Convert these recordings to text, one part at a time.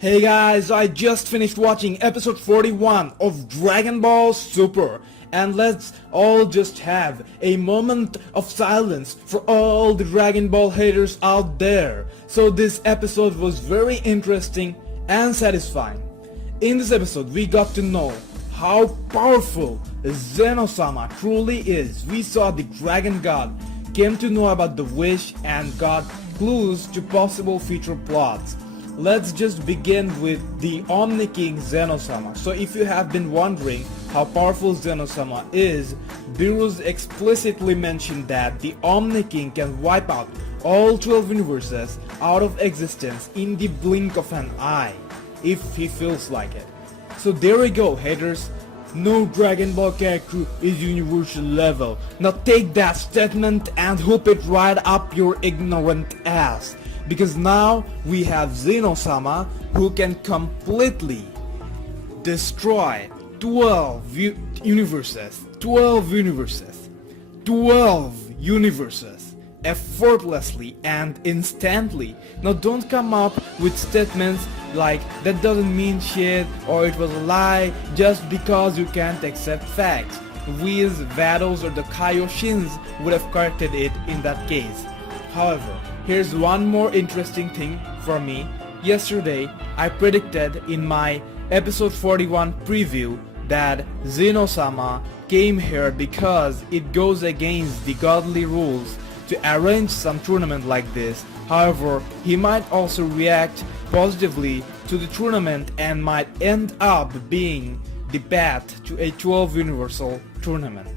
Hey guys, I just finished watching episode 41 of Dragon Ball Super, and let's all just have a moment of silence for all the Dragon Ball haters out there. So this episode was very interesting and satisfying. In this episode we got to know how powerful Zeno-sama truly is. We saw the Dragon God, came to know about the Wish, and got clues to possible future plots. Let's just begin with the Omni-king Zeno-sama. So if you have been wondering how powerful Zeno-sama is, Beerus explicitly mentioned that the Omni-king can wipe out all 12 universes out of existence in the blink of an eye, if he feels like it. So there we go, haters. No Dragon Ball character is universal level. Now take that statement and hoop it right up your ignorant ass. Because now we have Zeno-sama who can completely destroy 12 universes effortlessly and instantly. Now don't come up with statements like that doesn't mean shit or it was a lie just because you can't accept facts. Whis, Vados or the Kaioshins would have corrected it in that case. However, here's one more interesting thing for me. Yesterday, I predicted in my episode 41 preview that Zeno-sama came here because it goes against the godly rules to arrange some tournament like this. However, he might also react positively to the tournament and might end up being the path to a 12 universal tournament.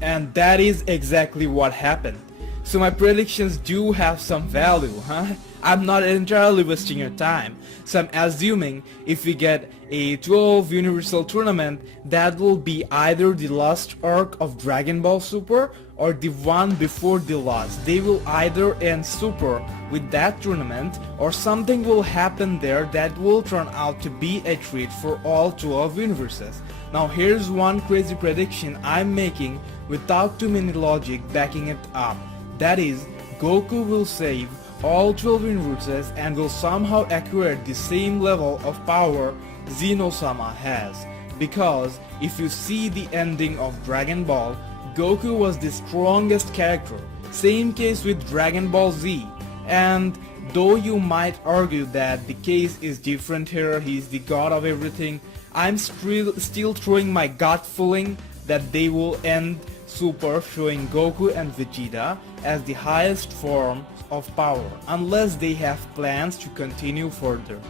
And that is exactly what happened. So my predictions do have some value, huh? I'm not entirely wasting your time. So I'm assuming if we get a 12 universal tournament, that will be either the last arc of Dragon Ball Super or the one before the last. They will either end Super with that tournament or something will happen there that will turn out to be a treat for all 12 universes. Now here's one crazy prediction I'm making without too many logic backing it up. That is, Goku will save all 12 universes and will somehow acquire the same level of power Zeno-sama has. Because if you see the ending of Dragon Ball, Goku was the strongest character. Same case with Dragon Ball Z. And though you might argue that the case is different here, he's the god of everything, I'm still throwing my gut feeling that they will end Super showing Goku and Vegeta as the highest form of power, unless they have plans to continue further.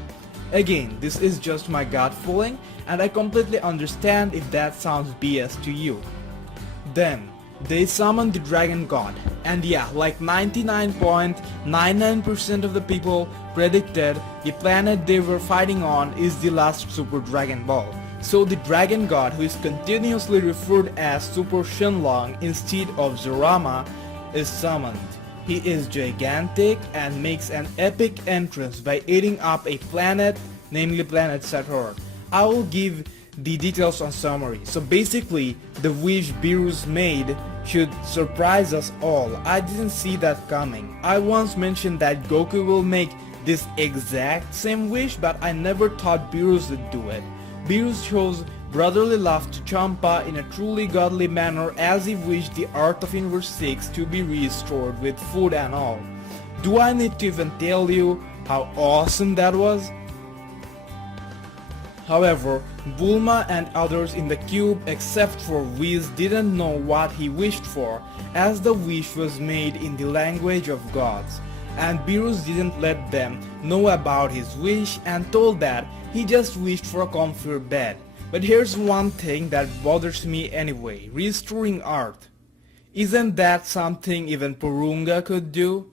Again, this is just my gut feeling and I completely understand if that sounds BS to you. Then, they summoned the Dragon God, and yeah, like 99.99% of the people predicted, the planet they were fighting on is the last Super Dragon Ball. So the Dragon God, who is continuously referred as Super Shenlong instead of Zarama, is summoned. He is gigantic and makes an epic entrance by eating up a planet, namely planet Saturn. I will give the details on summary. So basically, the wish Beerus made should surprise us all. I didn't see that coming. I once mentioned that Goku will make this exact same wish, but I never thought Beerus would do it. Beerus shows brotherly love to Champa in a truly godly manner as he wished the Earth of Universe 6 to be restored with food and all. Do I need to even tell you how awesome that was? However, Bulma and others in the cube except for Whis didn't know what he wished for, as the wish was made in the language of gods. And Beerus didn't let them know about his wish and told that he just wished for a comfier bed. But here's one thing that bothers me anyway, restoring Earth. Isn't that something even Porunga could do?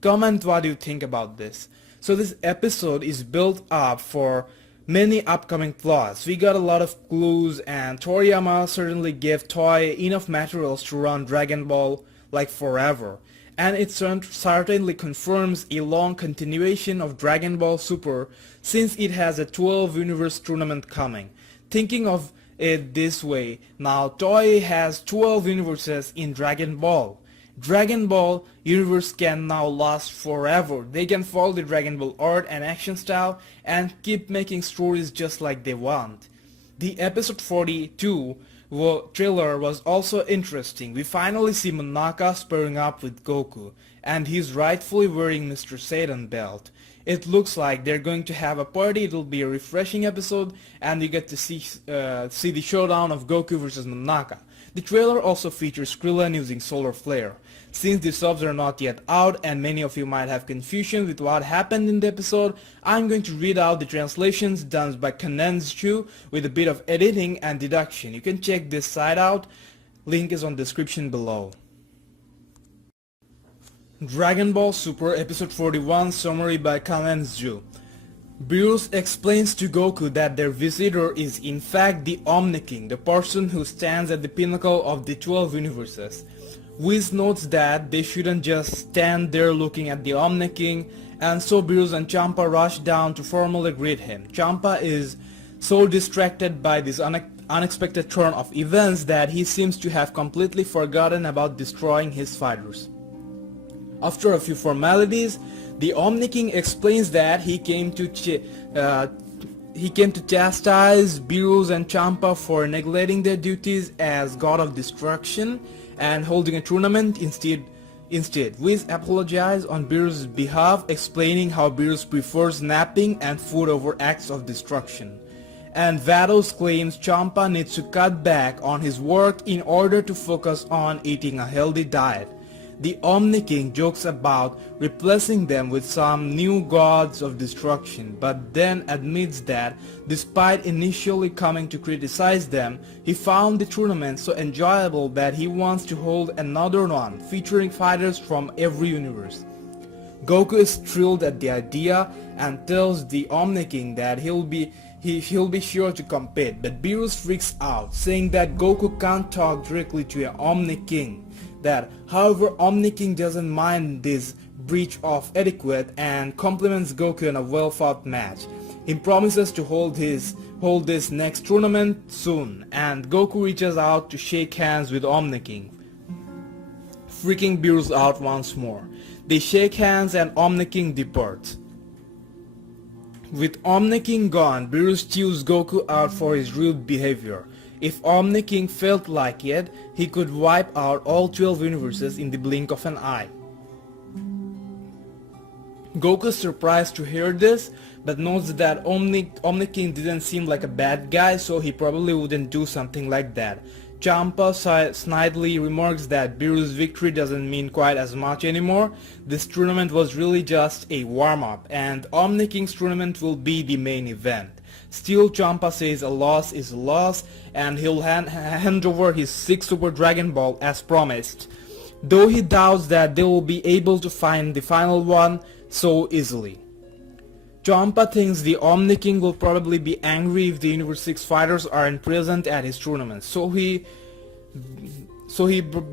Comment what you think about this. So this episode is built up for many upcoming plots. We got a lot of clues and Toriyama certainly gave Toei enough materials to run Dragon Ball like forever. And it certainly confirms a long continuation of Dragon Ball Super since it has a 12 universe tournament coming. Thinking of it this way, now Toei has 12 universes in Dragon Ball. Dragon Ball universe can now last forever. They can follow the Dragon Ball art and action style and keep making stories just like they want. The episode 42 trailer was also interesting. We finally see Monaka sparring up with Goku, and he's rightfully wearing Mr. Satan belt. It looks like they're going to have a party. It'll be a refreshing episode, and you get to see the showdown of Goku versus Monaka. The trailer also features Krillin using Solar Flare. Since the subs are not yet out and many of you might have confusion with what happened in the episode, I'm going to read out the translations done by Kanenzchu with a bit of editing and deduction. You can check this site out, link is on description below. Dragon Ball Super Episode 41 Summary by Kanenzchu. Beerus explains to Goku that their visitor is in fact the Omni-king, the person who stands at the pinnacle of the 12 universes. Whis notes that they shouldn't just stand there looking at the Omni-king, and so Beerus and Champa rush down to formally greet him. Champa is so distracted by this unexpected turn of events that he seems to have completely forgotten about destroying his fighters. After a few formalities, the Omni-king explains that he came to chastise Beerus and Champa for neglecting their duties as god of destruction and holding a tournament instead. Whis apologized on Beerus' behalf, explaining how Beerus prefers napping and food over acts of destruction. And Vados claims Champa needs to cut back on his work in order to focus on eating a healthy diet. The Omni-king jokes about replacing them with some new gods of destruction, but then admits that despite initially coming to criticize them, he found the tournament so enjoyable that he wants to hold another one featuring fighters from every universe. Goku is thrilled at the idea and tells the Omni-king that he'll be sure to compete, but Beerus freaks out, saying that Goku can't talk directly to an Omni-king. That, however, Omni-king doesn't mind this breach of etiquette and compliments Goku in a well-fought match. He promises to hold this next tournament soon, and Goku reaches out to shake hands with Omni-king, freaking Beerus out once more. They shake hands and Omni-king departs. With Omni-king gone, Beerus chews Goku out for his rude behavior. If Omni-king felt like it, he could wipe out all 12 universes in the blink of an eye. Goku is surprised to hear this, but notes that Omni-king didn't seem like a bad guy, so he probably wouldn't do something like that. Champa snidely remarks that Beerus' victory doesn't mean quite as much anymore. This tournament was really just a warm-up, and Omni-king's tournament will be the main event. Still, Champa says a loss is a loss, and he'll hand over his 6th Super Dragon Ball as promised, though he doubts that they will be able to find the final one so easily. Champa thinks the Omni-king will probably be angry if the Universe 6 fighters aren't present at his tournament, so he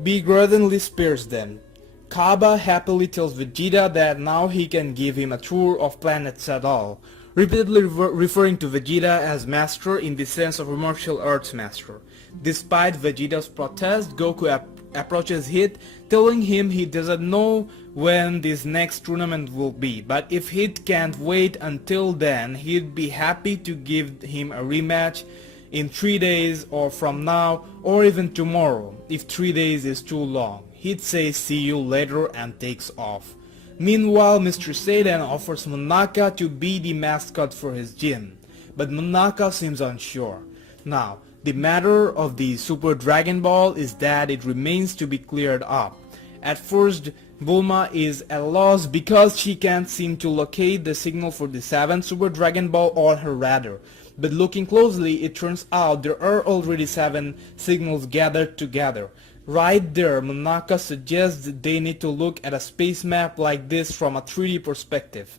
begrudgingly spares them. Kaba happily tells Vegeta that now he can give him a tour of planet Sadal, repeatedly referring to Vegeta as master in the sense of a martial arts master. Despite Vegeta's protest, Goku approaches Hit, telling him he doesn't know when this next tournament will be, but if Hit can't wait until then, he'd be happy to give him a rematch in 3 days or from now, or even tomorrow, if 3 days is too long. Hit says see you later and takes off. Meanwhile, Mr. Satan offers Monaka to be the mascot for his gym, but Monaka seems unsure. Now, the matter of the Super Dragon Ball is that it remains to be cleared up. At first, Bulma is at a loss because she can't seem to locate the signal for the 7th Super Dragon Ball on her radar, but looking closely, it turns out there are already 7 signals gathered together. Right there, Monaka suggests that they need to look at a space map like this from a 3D perspective.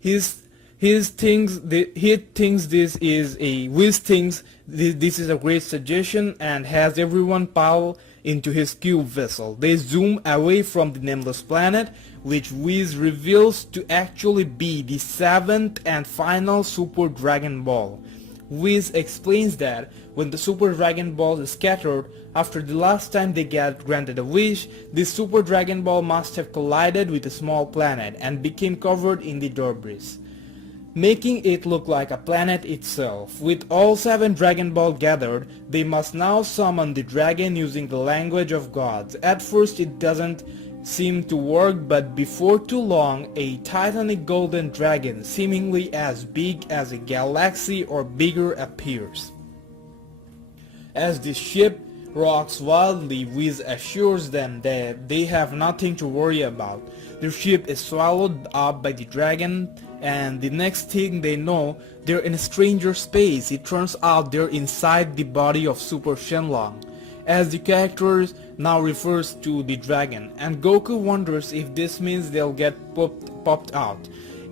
He thinks this is a Wiz thinks this is a great suggestion and has everyone pile into his cube vessel. They zoom away from the nameless planet, which Wiz reveals to actually be the 7th and final Super Dragon Ball. Whis explains that when the Super Dragon Ball is scattered, after the last time they get granted a wish, this Super Dragon Ball must have collided with a small planet and became covered in the debris, making it look like a planet itself. With all 7 Dragon Ball gathered, they must now summon the dragon using the language of gods. At first it doesn't seem to work, but before too long, a titanic golden dragon seemingly as big as a galaxy or bigger appears. As the ship rocks wildly, Whis assures them that they have nothing to worry about. Their ship is swallowed up by the dragon, and the next thing they know, they're in a stranger space. It turns out they're inside the body of Super Shenlong, as the character now refers to the dragon, and Goku wonders if this means they'll get popped out.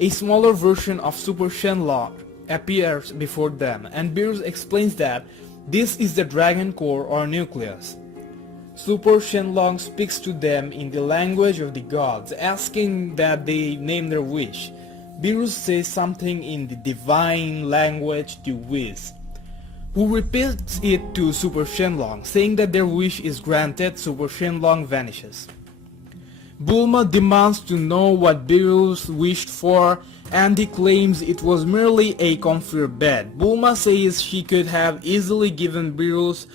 A smaller version of Super Shenlong appears before them, and Beerus explains that this is the dragon core or nucleus. Super Shenlong speaks to them in the language of the gods, asking that they name their wish. Beerus says something in the divine language to Whis, who repeats it to Super Shenlong, saying that their wish is granted. Super Shenlong vanishes. Bulma demands to know what Beerus wished for, and he claims it was merely a comfy bed. Bulma says she could have easily given Beerus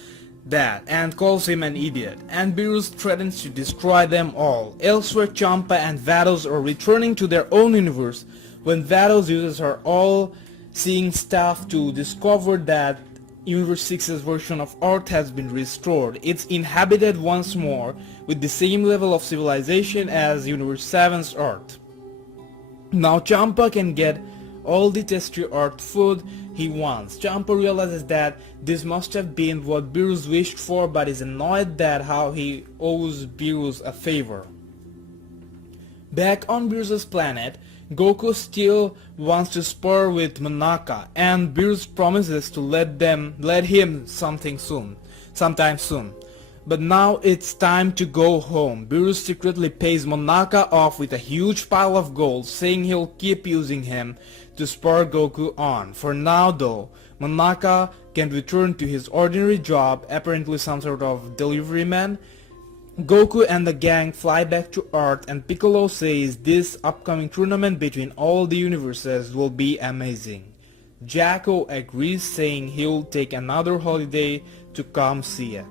that and calls him an idiot, and Beerus threatens to destroy them all. Elsewhere, Champa and Vados are returning to their own universe when Vados uses her all-seeing staff to discover that Universe 6's version of Earth has been restored. It's inhabited once more with the same level of civilization as Universe 7's Earth. Now Champa can get all the tasty Earth food he wants. Champa realizes that this must have been what Beerus wished for, but is annoyed that how he owes Beerus a favor. Back on Beerus' planet, Goku still wants to spar with Monaka, and Beerus promises to let him sometime soon. But now it's time to go home. Beerus secretly pays Monaka off with a huge pile of gold, saying he'll keep using him to spur Goku on. For now though, Monaka can return to his ordinary job, apparently some sort of delivery man. Goku and the gang fly back to Earth, and Piccolo says this upcoming tournament between all the universes will be amazing. Jacko agrees, saying he'll take another holiday to come see it.